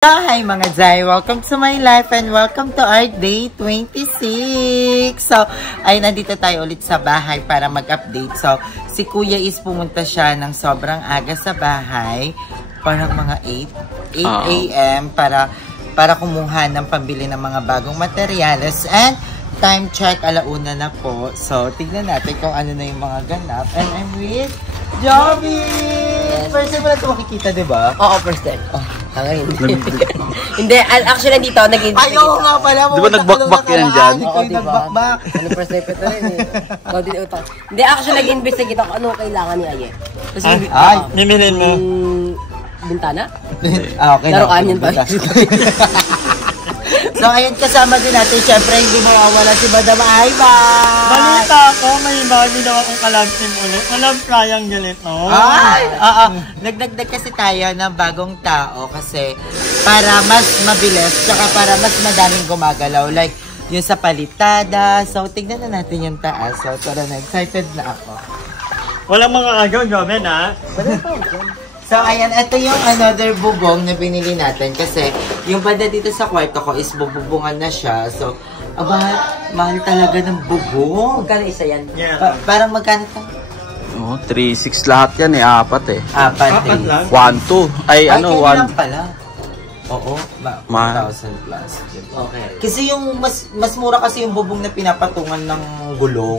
Hi mga Zay! Welcome to my life and welcome to our day 26! So, ay nandito tayo ulit sa bahay para mag-update. So, si Kuya is pumunta siya ng sobrang aga sa bahay. Parang mga 8 a.m. para kumuha ng pambili ng mga bagong materyales. And time check, alauna na po. So, tignan natin kung ano na yung mga ganap. And I'm with Joby! First time mo na ito makikita, diba? Oo, first time. Oh, hindi, actually nandito ako nag-invest. Ayaw nga pala mo. Di ba nagbakbak yan dyan? Oo, diba? Nagbakbak. Ano first time pa ito rin eh. Hindi, actually nag-investigate ako ano kailangan ni Aye. Kasi, ay, nimilin mo. Bintana? Okay. Laruan yun pa. So, ayun, kasama din natin. Siyempre, hindi mawawala si Madam Aiba. Balita ako, may bago daw akong collab team ulit. Collab triangle ito. Ay! Oo. Nagdagdag kasi tayo ng bagong tao kasi para mas mabilis tsaka para mas madaming gumagalaw. Like, yung sa palitada. So, tignan na natin yung taas. So, tara na. Excited na ako. Walang mga agaw, Joven, ha? So, ayan, ito yung another bubong na binili natin kasi yung banda dito sa kwarto ko is bububungan na siya. So, mahal talaga ng bubong. Magkano isa yan? Yeah. Parang magkano ito? Oh, 3-6 lahat yan eh, apat eh. Apat lang? 1-2. Ay, ano, 1. lang pala. Oo, 1,000 plus. Okay. Kasi yung mas mura kasi yung bubong na pinapatungan ng gulong.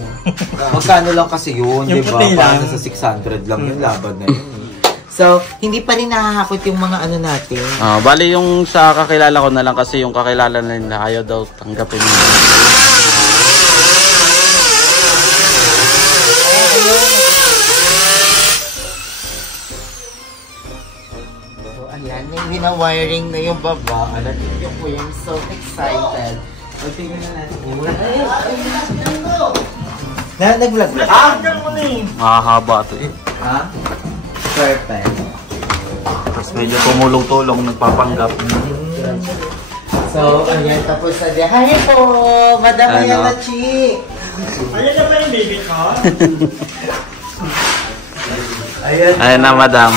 Magkano lang kasi yun, di Yung ba? puti lang. Parang sa 600 lang yung laban na yun. So, hindi pa rin nakakakot yung mga ano natin. Bali yung sa kakilala ko na lang kasi yung kakilala na nila ayaw daw tanggapin mo. So, ayan, yung wina-wiring na yung baba. Alam niyo po, I'm so excited. O, tingnan na natin. Nag-vlog-vlog. Mahahaba ito eh. Ha? Perfect. Tapos medyo tumulong-tulong, nagpapanggap. So, ayan, tapos na din. Hi po! Madam Ayala Chi! Ayan na ba yung baby ko? Ayan. Ayan na, madam.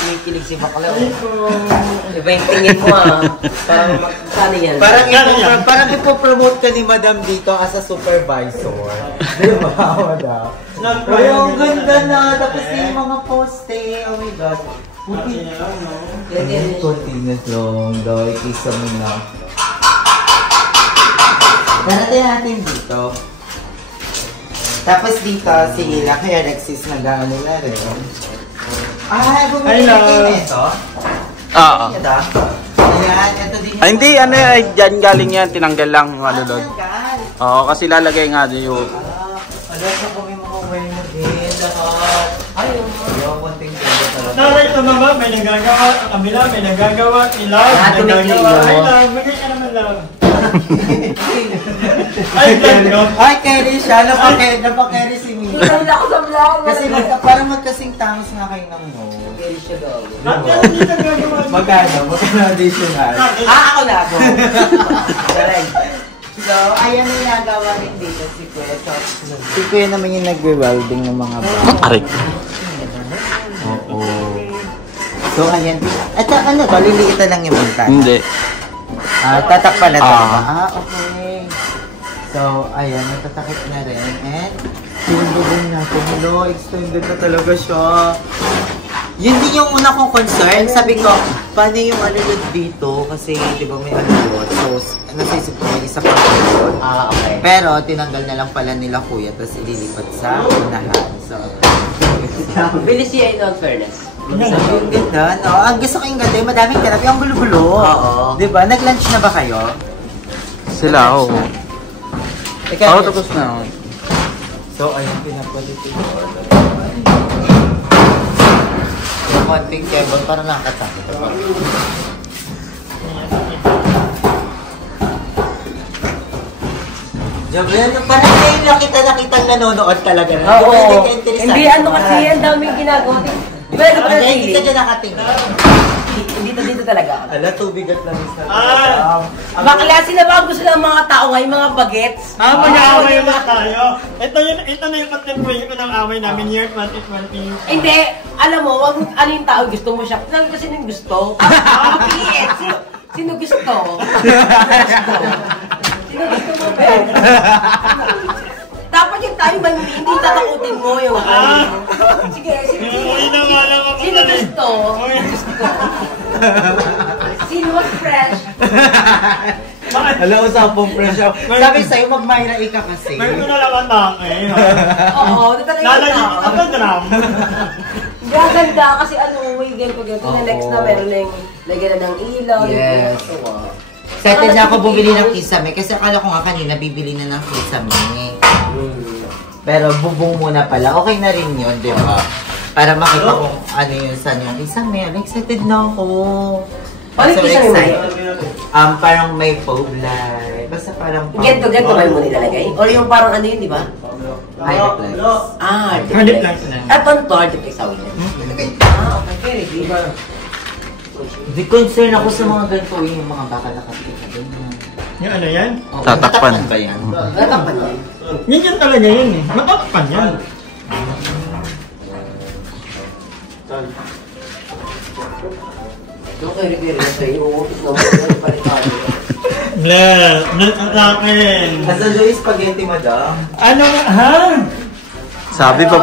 Kinikilig si Bakla. Iba yung tingin mo Parang magkano yan? Parang ipopromote ka ni Madam dito as a supervisor. Di ba, Madam? Ay, ang ganda na. Tapos yung mga poste. Oh my God. Continuous long daw. Ikisa mo na. Darating natin dito. Tapos dito, si Ila, kaya Alexis nag-ano na rin. Ay, bumili din ito. Oo. Ito. Ayan, ito din. Ay, hindi, ano ay dyan galing yan, tinanggal lang ng ano doon. Tinanggal. Oo, kasi lalagay nga doon yung... Alam ko kung may mga wear na din. Lahat. Ayaw, konting ganda talaga. Tara, ito naman, may nagagawa. Ang kabila, may nagagawa. Ilaw, may nagagawa. Ay, lang. Magay ka naman lang. Ay, ganda. Ay, carry siya. Napaka-carry si Mia. Kasi parang magkasing tangos nga kayo ng mo. Carry siya daw. At yan, hindi nagagawa. Magkano? Magkano additional? Ako na ako. So, ayan yung nagawa rin dito si Kuya. So, si Kuya naman yung nagwe-welding ng mga bag. Aray. Oo. So, ayan. Ito, ano to? Liliitan lang yung bintana. Hindi. Tatak pala talaga. Okay. So, ayan. Natatakip na rin. And, yung bubong natin. Hello, extended na talaga siya. Yun din yung una kong concern. Sabi ko, paano yung alulod dito? Kasi, di ba may alulod? So, nasisip ko may isa pang alulod. Okay. Pero, tinanggal na lang pala nila kuya. Tapos, ililipat sa unahan. So, Bilis siya in all fairness. ang ganda, no? Ang gusto ko yung ganda, yung madaming ganap, yung gulo-gulo. Oo. Di ba? Nag-lunch na ba kayo? Sila, oo. Ikaw, Oo, tapos na. so, ayun, pinapalit yung yung konting cable para nakatakot. Jabriel, parang ngayon lang kita nakitang nanonood talaga. Oo. Hindi ka interesado. Hindi, ano kasi, ang daming ginagawa. Di ba ito pala Hindi ka sili? dyan nakatingin. Dito talaga. Ala, tubigat lang isa. Bakla sila ba ang gusto ng mga tao ngayon, mga bagets? Mag-aaway na tayo. Ito na yung continuation ng away namin year 2020. Hindi, alam mo, wag ano yung tao gusto mo siya. Sabi ko sino yung gusto? Bakit? Sino gusto? Sino gusto mo, Ben? Dapat yung tayo man, hindi tatakutin mo yung ano. Sige, Uy, naman lang ako sino gusto? Sino mas fresh? Alam mo sa pong pressure. Sabi sa'yo, mag-Myra Ika kasi. May na lang atake. Oo, ito talaga yung Lalagyan tao. ko ka ba drum? Hindi ang ganda kasi ano, may ganito. Na next na meron na yung lagyan na ng ilaw. Yes. Excited na ako bumili ng kisame kasi akala ko nga kanina bibili na ng kisame. Pero bubong muna pala. Okay na rin yun, di ba? Para makita kung ano yung saan yung kisame. Excited na ako. Ano yung kisame mo? Parang may faux light. Basta parang... Ganto ba yung mo nilalagay? Or yung parang ano yun, di ba? Hydroplex. Hydroplex na. At ano to, hydroplex awin yan? Okay. Very Di concern ako sa mga ganito yung mga baka nakapita doon. Yung ano yan? Oo, Tatakpan. ba yan? Natakpan yan. Yan talaga yun eh. Matakpan yan. Okay, repair na sa'yo. Uupit na mo. Palikado. Bless. Bless ang akin. Nasa Louis Spaghetti, madam. Ano nga? Ha? Sabi pa,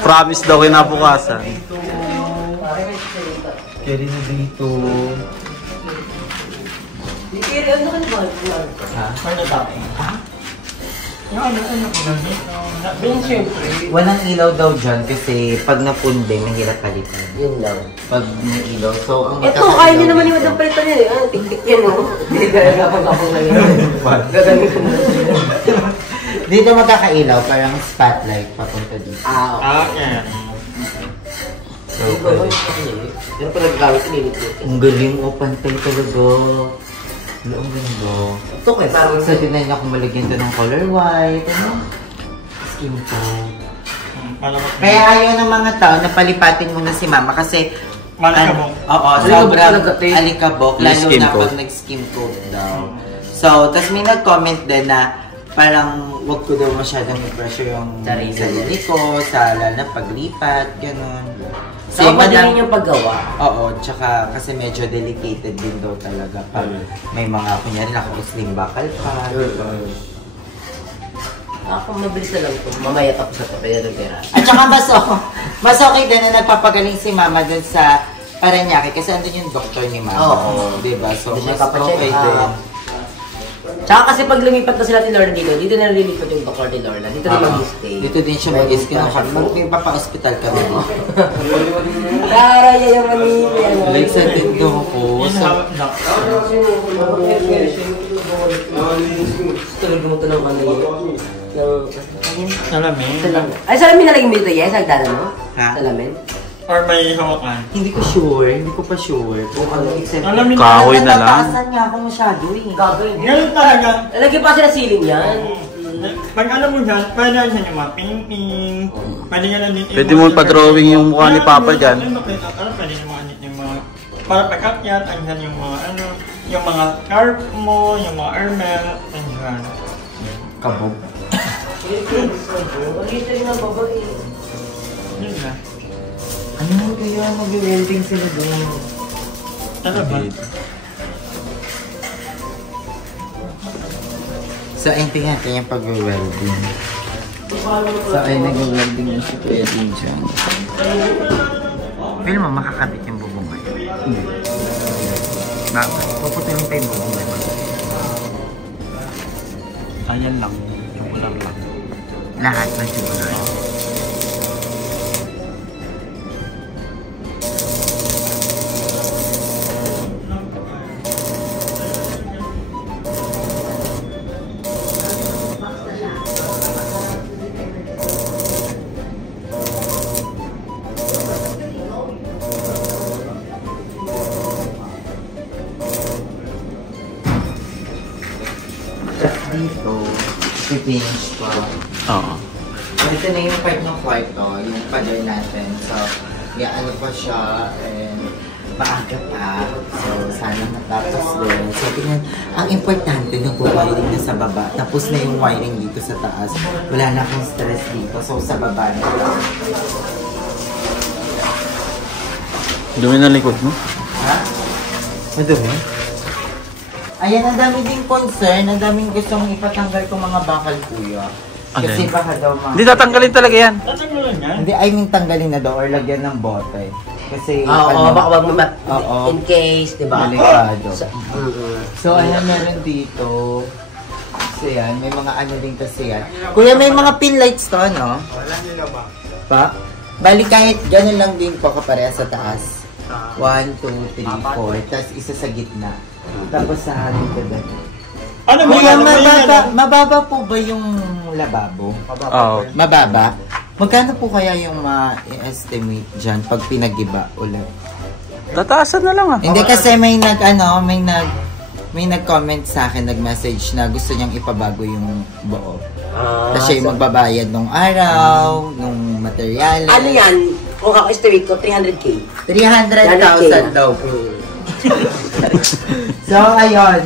promise daw kinabukasan. Kaya na dito. Repair, ano ka na ba? Ha? Ano tayo? Yung ano ko na dito. Yung siyempre. Walang ilaw daw dyan kasi pag napunde, mahirap palitan. Yun lang. Pag may ilaw. So, ang Ito, kaya nyo naman yung madang palitan yan eh. Ano, tik-tik yan o. Hindi ka nagkapag-kapag lang yan. Gagamitin mo. Dito magkakailaw, parang spotlight papunta dito. Okay. So, Pero pag naggamit, ininit-lit. ang galing o pantay talaga. Ang ganda. Ito kaya parang So, tinan niya kung malagyan ito ng color white. Ano? Skin tone. Kaya ayaw ng mga tao na palipatin mo na si mama kasi Malikabok. Oo, Alikabok sobrang talaga, te. alikabok. May Lalo skin na coat. pag nag-skin coat daw. So, tas may nag-comment din na parang wag ko daw masyadong i-pressure yung sarili ko, sa lalo na paglipat, gano'n. Saka madali yung paggawa. Oo, tsaka kasi medyo delicate din daw talaga pag may mga, kunyari naka-slim bakal pa. Ako mabilis na lang ito. Mamaya tapos na ito. Kaya nagkira. At saka mas okay din na nagpapagaling si mama dun sa Paranaque kasi andun yung doktor ni mama. Oo. Diba? So, Doon siya mas papacheck okay up. din. Tsaka kasi pag lumipat na sila ni Lorna dito na nalilipat yung doktor ni Lorna. Dito na mag-stay. Dito din siya mag-skin. Magpapa-hospital kami dito. Tara, yayaman ni Like sa tindo ko. Tulog mo ito ng ano yun. Salamin. Ay, salamin nalagay mo dito, yes? Hagdanan mo? Ha? Salamin? Or may hawakan. Hindi ko sure. Hindi ko pa sure. Kung ano except. Alamin Kahoy na lang. Natataasan nga ako masyado eh. Gagawin. Ganun talaga. Lalagyan pa sila ceiling yan. Pag alam mo dyan, pwede yan siya yung mga painting. Pwede nga lang din. Pwede mo pa-drawing yung mukha ni Papa dyan. Pwede yung mga yung mga para pag-akyat, andyan yung mga ano, yung mga scarf mo, yung mga armel, andyan. Kabog. Dito rin ang babae. Yun na. Ano kaya mag-welding sila doon? Talaga. So, ayun natin yung pag-welding. So, ay nag-welding yung si Kuya Dijon. Feel mo, makakabit yung bubong ngayon? Hindi. Bakit? Puputulin pa yung bubong ngayon. Ayan lang. Tubular lang. Lahat ng tubular. Dito, i-finish ko. Oo. Ito na yung part ng kwarto, yung pader natin. So, ano pa siya, and maaga pa. So, sana matapos din. So, tingnan, ang importante, nagpo-wiring na sa baba. Tapos na yung wiring dito sa taas. Wala na akong stress dito. So, sa baba na lang. Dumi na likod mo? Ha? Madumi? Ayan, ang dami din concern. Ang daming gustong ipatanggal kong mga bakal, kuya. Kasi Okay. baka daw Hindi tatanggalin talaga yan. Tatanggalan yan? Hindi, I mean tanggalin na daw or lagyan ng bote. Kasi Oo, baka wag mo Oo. in case, di ba? Delikado. Mm-mm. So, ayan, meron dito. Kasi yan, may mga ano din kasi yan. Kuya, may mga pin lights to, no? Wala nila ba? Pa? Bali, kahit ganun lang din po kapareha sa taas. 1, 2, 3, 4. Tapos isa sa gitna. Tapos sa halong ko doon. Ano ba Kuya, yan? mababa po ba yung lababo? Oo. Mababa? Magkano po kaya yung ma-estimate dyan pag pinag-iba ulit? Tataasan na lang ah. Hindi kasi may nag-comment sa akin, nag-message na gusto niyang ipabago yung buo. Kasi siya yung magbabayad nung araw, nung material. Ano yan? Kung ako estimate ko, 300K. 300,000 daw po. So, ayun.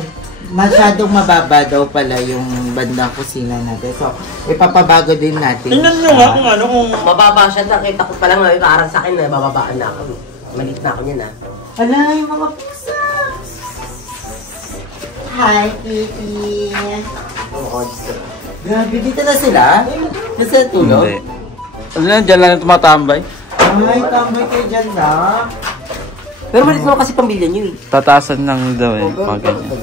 Masyadong mababa daw pala yung bandang kusina natin. So, ipapabago din natin. Tingnan nyo nga kung ano kung... Mababa siya, nakita ko pa lang, parang sa akin, bababaan na ako. Malit na ako niyan, ha? Ala, yung mga pusa. Hi, Kitty. Grabe, dito na sila? Nasa tulog? Hindi. Ano yan? Diyan lang yung tumatambay. Ay, tambay kayo dyan na. Pero malit naman kasi pamilya niyo, eh. Tataasan lang daw eh. Mga ganyan.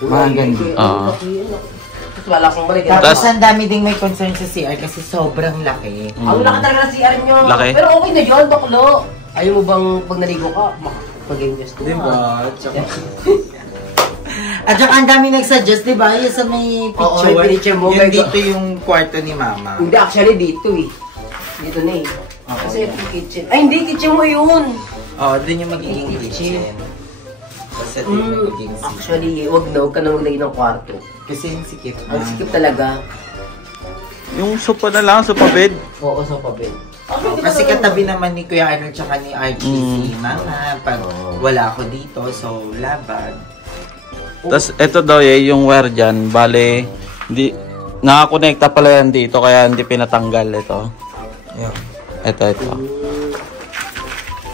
Mga ganyan. Oo. Tapos wala akong balik. Tapos ang dami ding may concern sa CR kasi sobrang laki. Ang laki talaga ng CR nyo. Laki. Pero okay na yun, baklo. Ayaw mo bang pag naligo ka, mag-invest ka? Diba? At saka ang dami nag-suggest, diba? Yung sa may Oo, picture. yung picture mo, Yung may- dito yung kwarto ni Mama. Hindi, actually dito eh. Dito na eh. Kasi yung kitchen. Ay, hindi, kitchen mo yun. Oo, dun yung magiging kitchen. Kasi ito yung magiging kitchen. Actually, wag na, huwag ka na maglagay ng kwarto. Kasi yung sikip na. Ang sikip talaga. Yung sopa na lang, sopa bed. Oo, sa pabed. Kasi katabi naman ni Kuya Arnold tsaka ni Archie si Mama. Pag wala ako dito, so labag. Tapos ito daw eh, yung wire dyan. Bale, hindi, nakakonekta pala yan dito kaya hindi pinatanggal ito. Yun. Ito.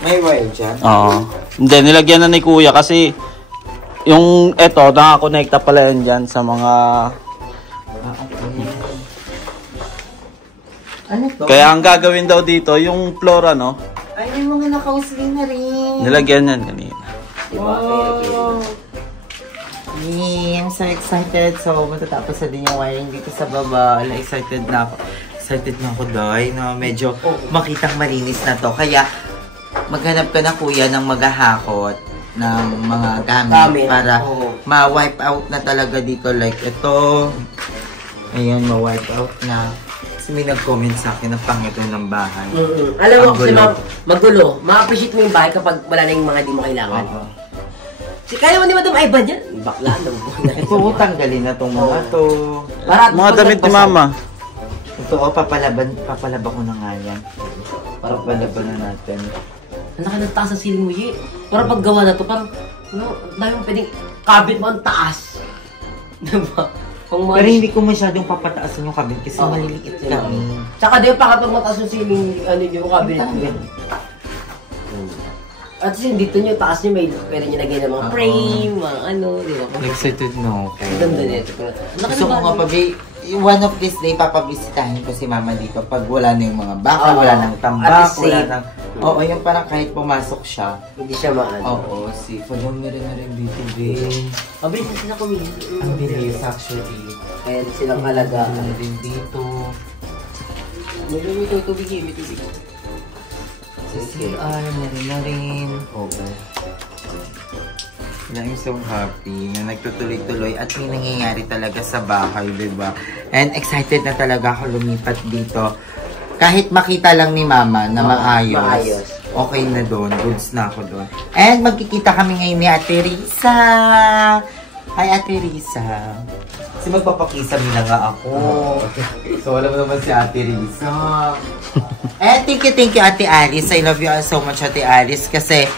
May wire dyan? Oo. Hindi, nilagyan na ni Kuya kasi yung ito, nakakonekta pala yan dyan sa mga... Ano to? Kaya ang gagawin daw dito, yung floor ano, Ay, may mga nakausli na rin. nilagyan yan kanina. Diba? Wow. I'm so excited. So, matatapos na din yung wiring dito sa baba. Ala, excited na ako. Excited na ako, Day, na medyo makitang malinis na to. Kaya, maghanap ka na, Kuya, ng maghahakot ng mga gamit para ma-wipe out na talaga dito. Like ito. Ayan, ma-wipe out na. Kasi may nag-comment sa akin na pangito ng bahay. Alam mo Ang kasi gulo. magulo. Ma-appreciate mo yung bahay kapag wala na yung mga di mo kailangan. Si kaya mo di Madam Ivan yan. Bakla lang. Ito, tanggalin na tong mga to. Para Mga damit ni Mama. Ito, papalaban ko na nga yan. Para palaban na natin. Ang laki ng taas sa ceiling mo, Ye. Para paggawa na to, parang, ano, dahil mo pwedeng kabit mo ang taas. Diba? Pero hindi ko masyadong papataasan yung cabinet kasi maliliit kami. Tsaka di pa kapag mataas yung ceiling, ano yung cabinet mo. At kasi dito nyo, taas nyo, may pwede nyo lagay ng mga frame, mga ano, di ba? Excited na ako. Ang ganda nito. Gusto ko nga one of this day, papabisitahin ko si Mama dito pag wala na yung mga bakal, wala nang tambak, At least wala safe. nang... Oo, yung parang kahit pumasok siya. Hindi siya maano. Oo, si Falong meron na rin dito, din. Mabilis na sila kumili. Ang bilis actually. And silang halaga. Ano din dito. May tubig eh, may tubig. Sa CR, meron na rin. Oo. I'm so happy na nagtutuloy-tuloy at may nangyayari talaga sa bahay, diba? And excited na talaga ako lumipat dito. Kahit makita lang ni Mama na maayos. Okay na doon. Goods na ako doon. And magkikita kami ngayon ni Ate Risa. Hi, Ate Risa. Kasi magpapakisami na nga ako. So, alam mo naman si Ate Risa. And thank you Ate Alice. I love you so much Ate Alice kasi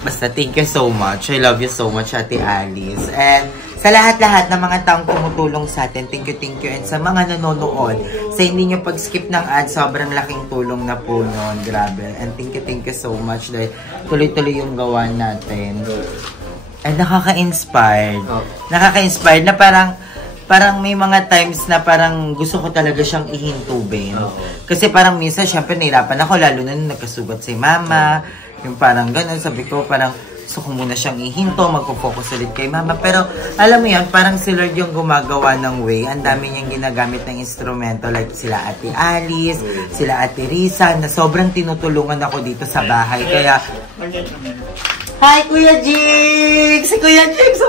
basta thank you so much. I love you so much Ate Alice. And sa lahat-lahat ng mga taong tumutulong sa atin, thank you. And sa mga nanonood, sa hindi nyo pag-skip ng ad, sobrang laking tulong na po nun. Grabe. And thank you so much dahil tuloy-tuloy yung gawa natin. And nakaka-inspired. Nakaka-inspired na parang may mga times na parang gusto ko talaga siyang ihintubin. Kasi parang minsan, syempre, nahirapan ako, lalo na nung nagkasugat si mama. Yung parang ganun, sabi ko, parang gusto ko muna siyang ihinto, magpo-focus ulit kay mama. Pero, alam mo yan, parang si Lord yung gumagawa ng way. Ang dami niyang ginagamit ng instrumento, like sila Ate Alice, sila Ate Risa, na sobrang tinutulungan ako dito sa bahay. Kaya, hi, Kuya Jigs! Si Kuya Jigs!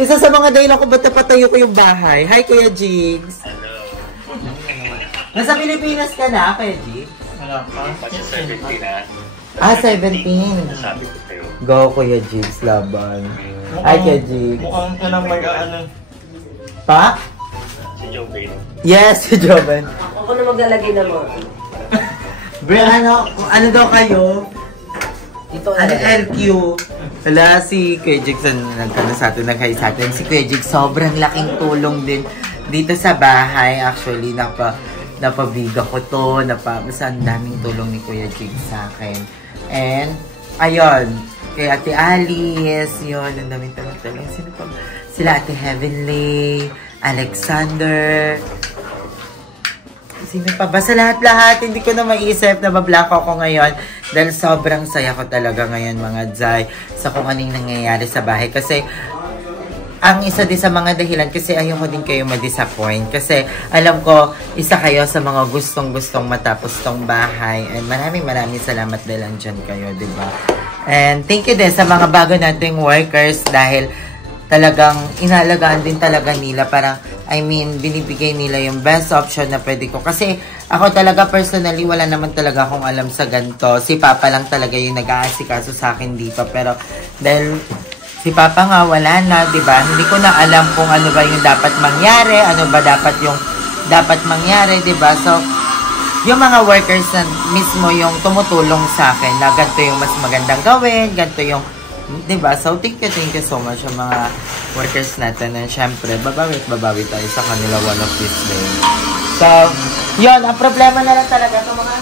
Isa sa mga dahilan ko ba't napatayo ko yung bahay. Hi, Kuya Jigs! Hello! Nasa Pilipinas ka na, Kuya Jigs? Wala pa. 17 na. 17. Sabi ko sa'yo. Go, Kuya Jigs, laban. Hi, Kuya Jigs. Mukhang ka lang mag-ano. Pa? Si Joven. Yes, si Joven. Ako na maglalagay na mo. Bre, ano daw kayo? Dito Ano LQ? Wala si Kuya Jigs nagkano sa atin, nag-hi sa atin. Si Kuya Jigs sobrang laking tulong din dito sa bahay. Actually, napabiga ko to. Basta ang daming tulong ni Kuya Jigs sa akin. And, ayun. Kay Ate Alice, yun. Ang daming tulong. Sino pa? Sila Ate Heavenly, Alexander. Sino pa? Basta lahat-lahat. Hindi ko na maiisip na mablako ako ngayon. Dahil sobrang saya ko talaga ngayon mga Zay sa kung anong nangyayari sa bahay. Kasi ang isa din sa mga dahilan kasi ayoko din kayo ma-disappoint. Kasi alam ko, isa kayo sa mga gustong-gustong matapos tong bahay. And maraming salamat dahil andyan kayo, diba? And thank you din sa mga bago nating workers dahil talagang inalagaan din talaga nila. Parang, binibigay nila yung best option na pwede ko. Kasi ako talaga personally, wala naman talaga akong alam sa ganito. Si Papa lang talaga yung nag-aasikaso sa akin dito. Pero dahil si Papa nga wala na, diba? Hindi ko na alam kung ano ba yung dapat mangyari, ano ba dapat yung dapat mangyari, diba? So, yung mga workers na mismo yung tumutulong sa akin na ganito yung mas magandang gawin, ganito yung, diba? So, thank you so much sa mga workers natin. And syempre, babawi tayo sa kanila one of these days. So, yun, ang problema na lang talaga sa mga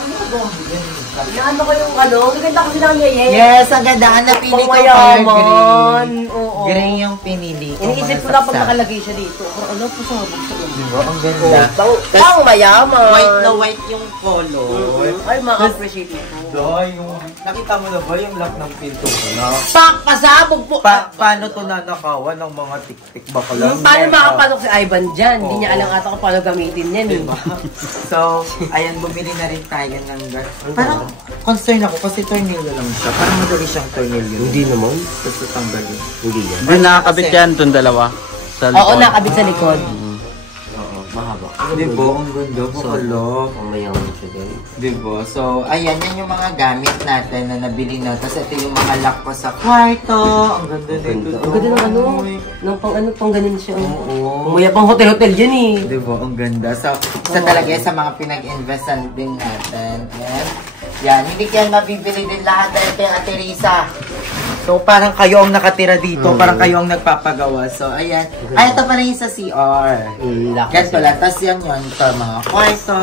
Inaano ko yung gaganda kasi lang niya, yes, ang ganda. Ang napili ko color green. Oo. Green yung pinili ko. Iniisip ko na pag nakalagay siya dito. Ano po sa habang sa diba? Ang ganda. Pang mayaman. White na white yung color. Ay, ma-appreciate ito. Nakita mo na ba yung lock ng pinto ko na? Pasabog po! Paano to nanakawan ng mga tik-tik bakla? Paano makapasok si Ivan dyan? Hindi niya alam ata kung paano gamitin yan. Diba? So, ayan, bumili na rin tayo ng gas. Parang concern ako kasi tornilyo lang siya. Parang madali siyang tornilyo. Hindi naman. Basta tanggalin. Hindi yan. May nakakabit yan itong dalawa. Sa likod. Oo, nakabit sa likod. Oo, mahaba. Diba? Ang ganda po kalo. Mayaman siya din. Diba? So, ayan, yan yung mga gamit natin na nabili na. Tapos ito yung mga lock ko sa kwarto. Ang ganda nito. Ang ganda ng pang ganun siya. Oo. Umaya pang hotel-hotel yun eh. Diba? Ang ganda. So, isa talaga sa mga pinag-investan din natin. And, yan, hindi yan mabibili din lahat dahil kay Ate Risa. So, parang kayo ang nakatira dito. Parang kayo ang nagpapagawa. So, ayan. Ay, ito pa rin yung sa CR. Ganito lang. Tapos yan yun. Ito, mga kwarto.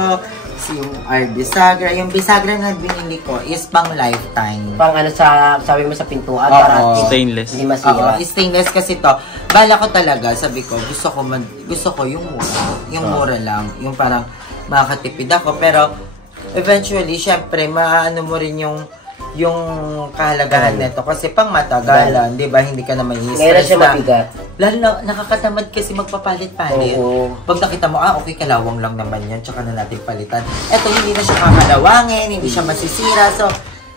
Yung bisagra. Yung bisagra na binili ko is pang lifetime. Pang sabi mo sa pintuan. Oo. Stainless. Hindi masira. Oo, stainless kasi to. Bala ko talaga, sabi ko, gusto ko yung mura. Yung mura lang. Yung parang makakatipid ako. Pero, eventually, syempre, maano mo rin yung kahalagahan nito kasi pang matagalan, 'di ba? Hindi ka na mai-stress na. Lalo na nakakatamad kasi magpapalit-palit. Pag nakita mo, okay, kalawang lang naman 'yan, tsaka na natin palitan. Eto, hindi na siya kakalawangin, hindi siya masisira. So,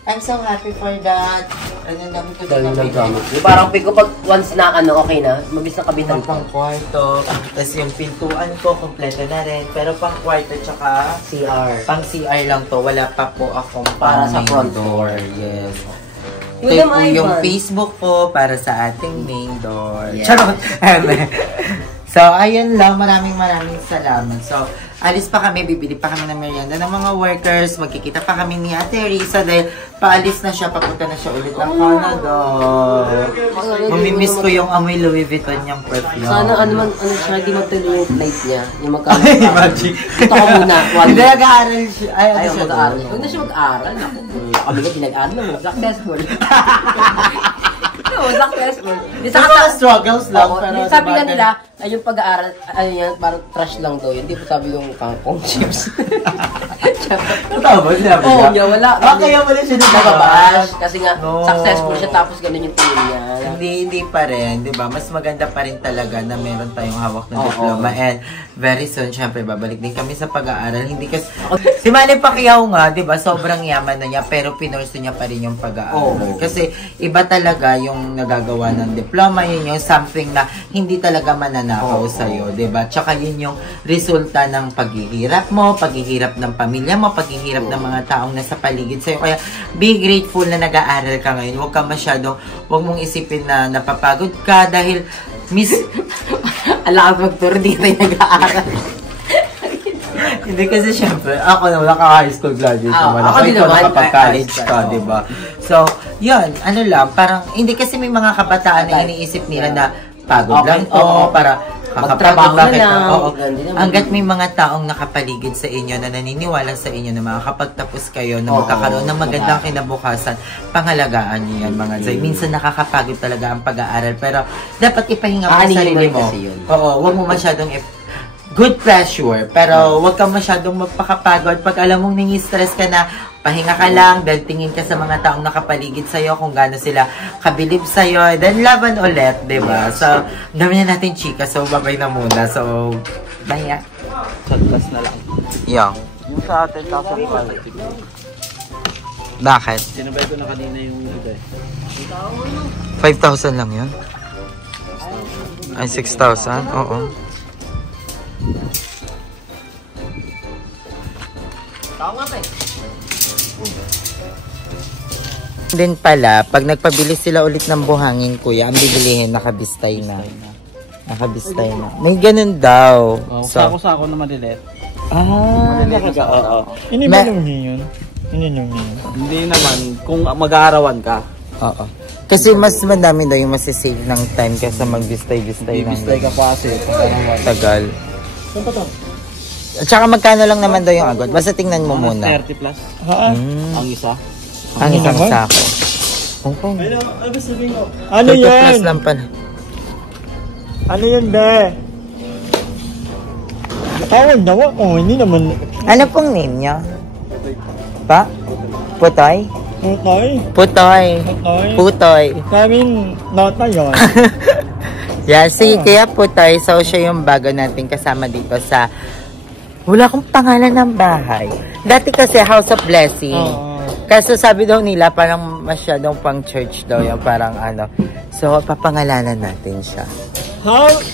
I'm so happy for that. Ano namin ko din ang parang pick ko pag once na okay na, mabilis na kabitan ko. Pang kwarto, tapos yung pintuan ko, kompleto na rin. Pero pang kwarto tsaka CR. Pang CR lang to, wala pa po akong para sa front door. Yes. Ito po yung Facebook ko para sa ating main door. Yeah. Charot! So, ayun lang. Maraming salamat. So, alis pa kami. Bibili pa kami ng merienda ng mga workers. Magkikita pa kami ni Ate Risa dahil paalis na siya. Papunta na siya ulit ng Canada. Mamimiss ko yung amoy Louis Vuitton niyang perfume. Sana siya, di magtuloy yung flight niya. Yung magkano. Imagine. Ito ka muna. Hindi, nag-aaral siya. Ayaw mag-aaral. Huwag na siya mag-aaral. Kami na pinag-aaral mo. Successful. No, successful. Sa mga struggles lang. Sabi nga nila, ay yung pag-aaral, ano yan, parang trash lang daw yun. Hindi po sabi yung kangkong chips. Totoo ba? Sinabi Oo, niya? wala. Kaya wala siya nagabash. Kasi nga, successful siya tapos ganun yung tingin niya. Hindi pa rin, di ba? Mas maganda pa rin talaga na meron tayong hawak na diploma. And very soon, syempre, babalik din kami sa pag-aaral. Hindi kasi, si Manny Pacquiao nga, di ba? Sobrang yaman na niya, pero pinurso niya pa rin yung pag-aaral. Kasi iba talaga yung nagagawa ng diploma, yun yung something na hindi talaga mananakaw sa'yo, di ba? Tsaka yun yung resulta ng paghihirap mo, paghihirap ng pamilya mo, paghihirap ng mga taong nasa paligid sa'yo. Kaya, be grateful na nag-aaral ka ngayon. Huwag ka masyadong, huwag mong isipin na napapagod ka dahil, alam ko magturo, di tayo nag-aaral. Hindi kasi syempre, ako naman naka-high school graduate naman. Ako din ikaw naman, nakapag-college ka, di ba? So, yun, ano lang, parang, hindi kasi may mga kabataan na iniisip nila na pagod lang to, para magtrabaho na lang. Hanggat may mga taong nakapaligid sa inyo na naniniwala sa inyo na makakapagtapos kayo, na magkakaroon ng magandang kinabukasan, pangalagaan niyo yan mga Zay. Minsan nakakapagod talaga ang pag-aaral, pero dapat ipahinga mo sa sarili mo. Oo, huwag mo masyadong good pressure, pero huwag kang masyadong magpakapagod. Pag alam mong nangi-stress ka na, pahinga ka lang, dahil tingin ka sa mga taong nakapaligid sa'yo, kung gaano sila kabilib sa'yo, then laban ulit, diba? So, dami na natin chika, so babay na muna. So, bye. Sagpas na lang. Yung. Yung sa atin, tapos quality. Bakit? Sinabay ko na kanina yung iba eh. 5,000 lang yun? Ay, 6,000? Oo. Din pala, pag nagpabili sila ulit ng buhangin, kuya, ang bibilihin, nakabistay na. Nakabistay na. May ganun daw. Sako-sako na malilit. Oo. Hindi ba nung yun? Hindi naman, kung mag-aarawan ka. Oo. Kasi mas madami daw yung masisave ng time kaysa magbistay-bistay ng Bistay ka pa kasi. tagal. At saka magkano lang naman daw yung agot? Basta tingnan mo muna. 30 plus. Ang isa. Ang isang sako. Hongkong. Ano 30 yan? plus lang pala. Ano yan, be? Tawag daw ako, hindi naman. Ano pong name niya? Pa? Putoy? Putoy? Putoy. Putoy? Putoy. Sabihin, nota yun. Yeah, sige, kaya Putoy. So, siya yung bago natin kasama dito sa... Wala akong pangalan ng bahay. Dati kasi House of Blessing. Kaso sabi daw nila, parang masyadong pang church daw yung parang ano. So, papangalanan natin siya. House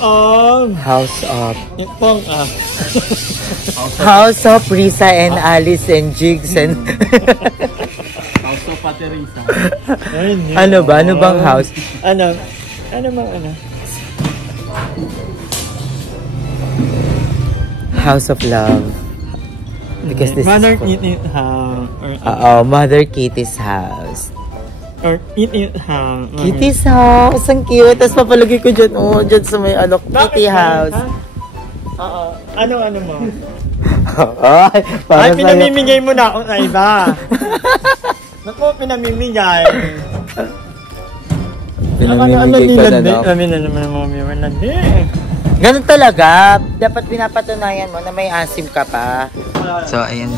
of... Itong House of Risa and Alice and Jigs and... House of Paterisa. Ano ba? Ano bang house? Ano? Ano bang ano? House of Love. Because this Mother is... Eat House. Mother Kitty's house. Or Eat House. Kitty's house. Ang cute. Tapos papalagay ko dyan. Oh, dyan sa may ano, Kitty house. Oo. Ano mo? Ay, para Ay, pinamimigay mo na ako sa iba. Naku, pinamimigay. Pinamimigay ka na, no? Kami na naman ang mga viewer na Ganun talaga. Dapat pinapatunayan mo na may asim ka pa. So, ayan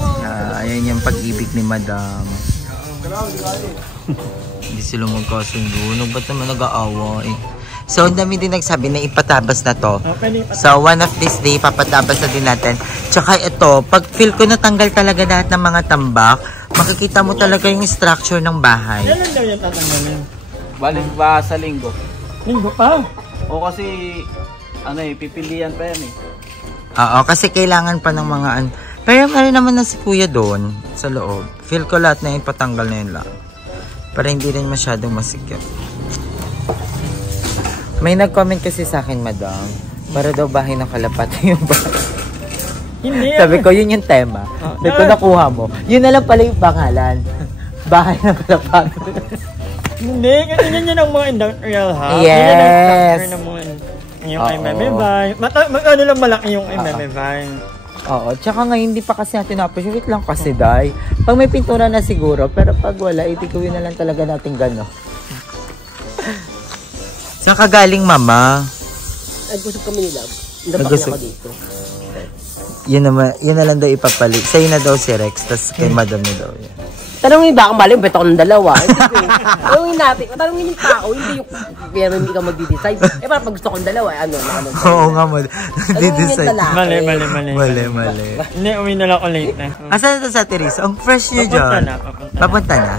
ayan yung pag-ibig ni Madam. Hindi sila magkasundo. Ba't naman nag-aawa eh? So, ang dami din nagsabi na ipatabas na to. So, one of this day, papatabas na din natin. Tsaka ito, pag feel ko natanggal talaga lahat ng mga tambak, makikita mo talaga yung structure ng bahay. Kailan daw yung tatanggalin? Balik ba sa linggo? Linggo pa? O kasi, ano eh, pipilian pa yan eh. Oo, kasi kailangan pa ng mga... Pero meron naman na si Kuya doon, sa loob. Feel ko lahat na yun, patanggal na yun lang. Para hindi rin masyadong masikip. May nag-comment kasi sa akin, Madam. Para daw bahay ng kalapati yung bahay. Hindi. Sabi ko, yun yung tema. Sabi ko, nakuha mo. Yun na lang pala yung pangalan. Bahay ng kalapati. Hindi, ganyan yun ang mga industrial house. Yes. Yun ang structure na mga yung Oo. kay Memebay. Ano lang malaki yung kay Memebay. Oo, tsaka ngayon hindi pa kasi natin na-appreciate lang kasi dahil pag may pintura na siguro, pero pag wala, itigawin na lang talaga natin gano'n. Saan ka galing, Mama? Nag-usap kami nila. Napak Nag-usap. na ako dito. Yun na lang daw ipapalit. Sa'yo na daw si Rex, tas kay Madam na daw yan. Tanongin ba akong mali, bet ako ng dalawa. Tanongin natin, tanongin yung tao, hindi yung pero hindi ka magdi-decide. Parang pag gusto kong dalawa, ano. Oo nga, di-decide. Mali. Hindi, uwi na lang ako late na. Asan na sa Teresa? Ang fresh niyo dyan. Papunta na?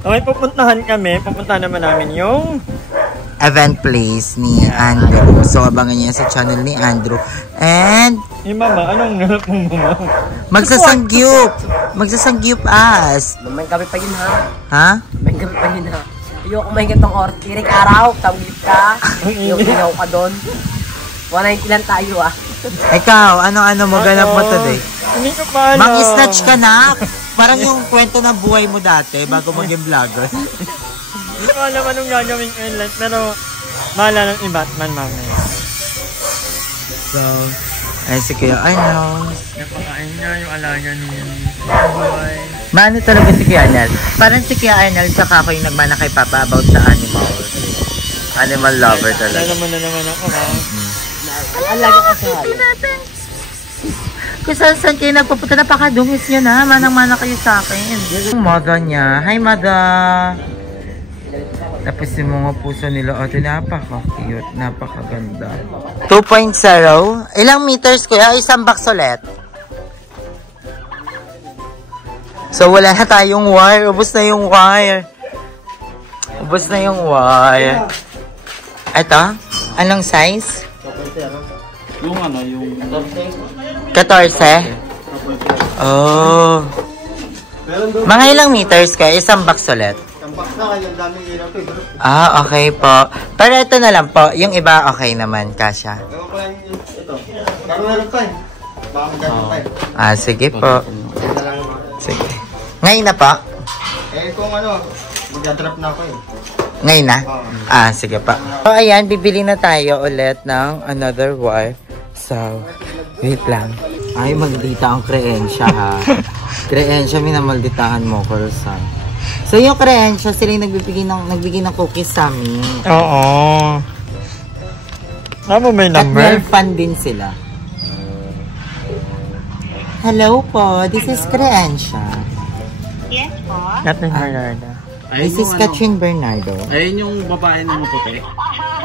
Okay, pupuntahan naman namin yung event place ni Andrew. So, abangan niyo sa channel ni Andrew. And Mama, anong nanap mo, Mama? Magsasangyup as. May gabi pa yun, ha? Ha? May gabi pa yun, ha? Ayoko may gantong tirik araw, tawid ka. Yung ginaw ka doon. 190 lang tayo, ah. Ikaw, ano mo ganap mo today? Hindi ko pa alam. Mag-snatch ka na. Parang yung kwento ng buhay mo dati bago maging vlogger. Hindi ko alam anong gagawin ko in life, pero mahala ng i-Batman mamaya. So, ay si Kuya Arnold. Napakain niya yung alaga niya. Boy. Mano talaga si Kuya Arnold. Parang si Kuya Arnold saka ako yung nagmana kay Papa about sa animals. Animal lover talaga. Alam mo na naman ako, ha? Ang lagi ka sa Kung saan kayo nagpupunta, napakadungis nyo na. Manang-mana kayo sa akin. Yung mother niya. Hi, mother! Tapos yung mga puso nila, ate, napaka-cute, napakaganda. 2.0. Ilang meters kuya? Isang box ulit. So, wala na tayong wire. Ubus na yung wire. Ito? Anong size? Yung ano, yung 14? Oh. Mga ilang meters kayo? Isang box ulit. Ah, okay po. Pero ito na lang po. Yung iba, okay naman. Kasha. Ah, sige po. Sige. Ngayon na po? Kung mag-drop na ako Ngayon na? Ah, sige pa. So, ayan, bibili na tayo ulit ng another wire. So, wait lang. Ay, magdita ang kreensya, ha? Kreensya, minamalditahan mo, Corson. So, yung kreensya, sila yung nagbigay ng cookies sa amin. Oo. Ano may At number? may fan din sila. Hello po, this is Kreensya. Yes po. Catherine Bernardo. This is Catherine Bernardo. Ayun yung babae ng puti.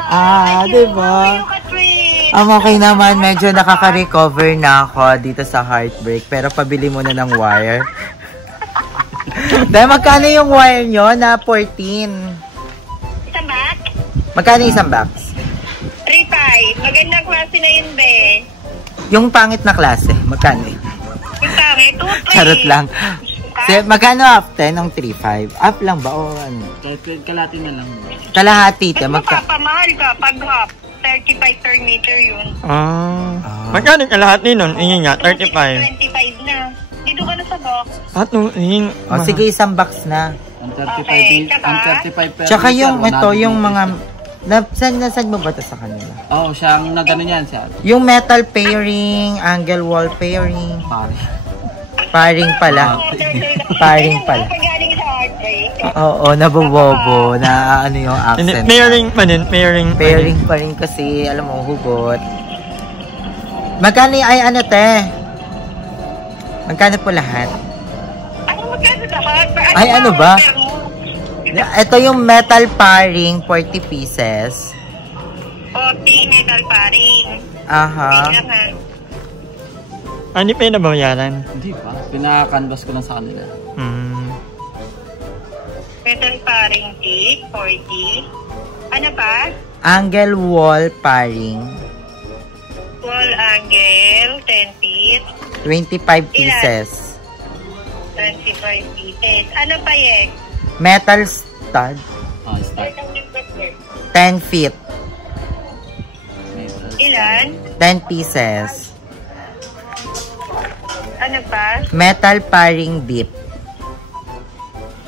Ah, diba? Ang okay naman, medyo nakaka-recover na ako dito sa heartbreak. Pero pabili muna ng wire. Dahil magkano yung wire nyo na 14? Isang box? Magkano isang box? 3.5. Magandang klase na yun, be. Yung pangit na klase, magkano? Yung kami, 2.3. Charot lang. Magkano up 10 ng 3.5? Up lang ba o ano? Kalahati na lang. Kalahati. Mas mapapamahal ka pag half. 35 per meter yun. Magkano ka lahat nun? Ingin nga, 35. 25 na. Dito ka na sa box. At ingin. O sige, isang box na. Ang 35, Okay, ang 35 per Tsaka yung meter, ito, 100 yung mga... rupees. Saan mo ba ito sa kanila? Oo, siyang nagano yan siya. Yung metal pairing, angle wall pairing. Pare. Paring pala. Paring pala. Pagaling sa heartbreak. Oo, nabubobo. Na ano yung accent. Pairing pa din, pairing. Pairing pa rin kasi, alam mo, hugot. Magkano ay ano, te? Magkano po lahat? Ano magkano lahat? Ay, ano ba? Ito yung metal paring, 40 pieces. 40 metal paring. Aha. Wait lang, ha? Hindi pa yun nabayaran. Hindi pa. Pinakanvas ko lang sa kanila. Metal paring tick, 40. Ano pa? Angle wall paring, Wall angle, 10 feet. 25 pieces. 25 pieces. Ano pa, Yek? Metal stud, Ah, start. 10 feet. Metal. Ilan? 10 pieces. Ano pa? Metal paring bip.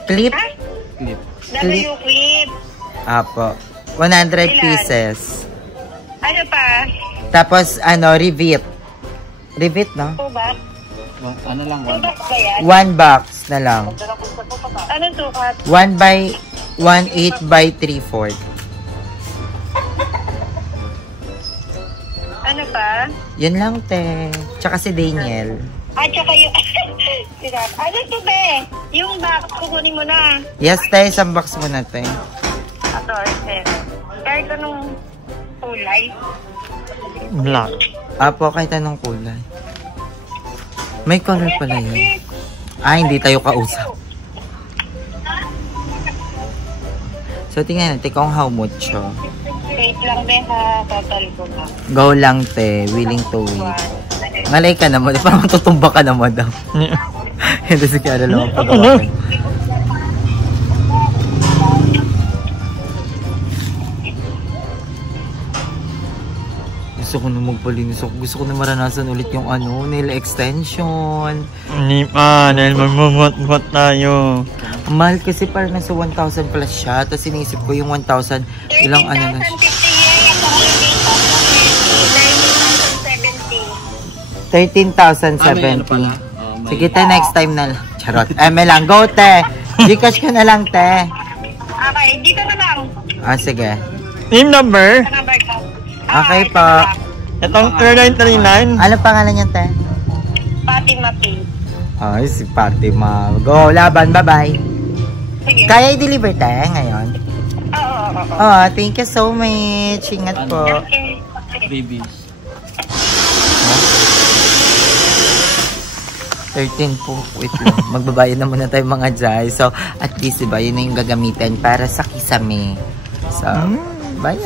Clip. Ha? Clip. W clip. Apo. 100 Ilan? pieces. Ano pa? Tapos, rivet. Rivet, no? 2 box? Ano lang, 2 box ba yan? 1 box na lang. Anong sukat? 1 by 1/8 by 3/4. Ano pa? Yun lang, te. Tsaka si Daniel. At saka yung... ano to, be? Yung box, kukunin mo na. Yes, te. Isang box mo na, te. 14. Kahit anong kulay. Black. Apo, kahit anong kulay. May color pala yun. Hindi tayo kausap. So, tingnan natin kung how much. Wait lang, be, ha? Total ko na. Go lang, te. Willing to wait. Ngalay ka naman. Parang tutumba ka naman daw. Hindi si Kiara lang ang pagawa. Gusto ko na magpalinis. Gusto ko na maranasan ulit yung nail extension. Hindi pa, dahil magmumot-mot tayo. Mahal kasi parang nasa 1,000 plus siya. Tapos inisip ko yung 1,000. Ilang ano na siya. 13,070. Sige, te, next time na lang. Charot. May lang. Go, te. Gcash ka na lang, te. Okay, dito na lang. Sige. Team number? Sa number ko. Okay po. Itong 3939. Ano pangalan niya, te? Fatima P. Ay, si Fatima. Go, laban. Bye-bye. Sige. Kaya i-deliver, te, ngayon? Oo. Thank you so much. Ingat po. Okay. Babies. 13 po. Wait lang. Magbabayad na muna tayo mga Jai. So, at least, diba, yun na yung gagamitin para sa kisame. So, bye.